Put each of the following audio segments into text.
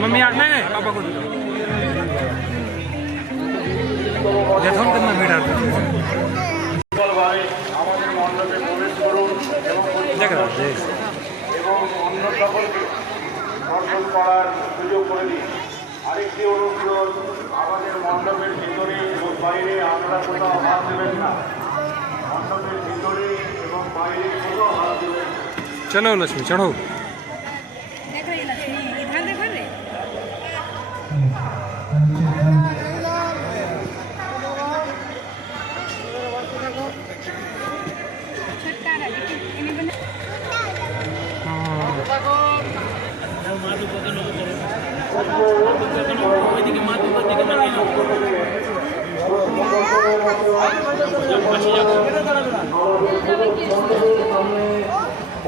Mummy आज नहीं पापा को दे दो যখন তুমি ভিড়ার আমাদের মণ্ডপে প্রবেশ করুন এবং অন্য সকলকে দর্শন করার সুযোগ করে দিন। আরেকটি অনুরোধ, আমাদের মণ্ডপের ভিতরে এবং বাইরে আপনারা কোথাও হাত দেবেন না। মণ্ডপের ভিতরে এবং বাইরে কোথাও হাত দেবেন না। चलो लक्ष्मी चढ़ो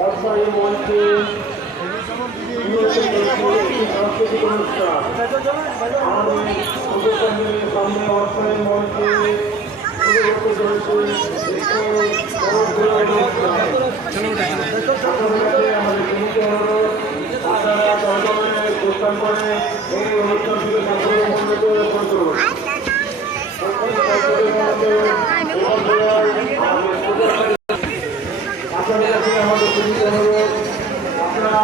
অস্থায়ী মঞ্চে সাংস্কৃতিক অনুষ্ঠান আমাদের সামনে অস্থায়ী মঞ্চে প্রস্থান করে এই অনুষ্ঠানটিকে আপনাদের কাছে আমাদের সুবিধা হল আপনারা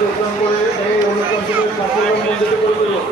যোগদান করে এই অনুষ্ঠানটিকে সাফল্য মন্দিরে করে তুলুন।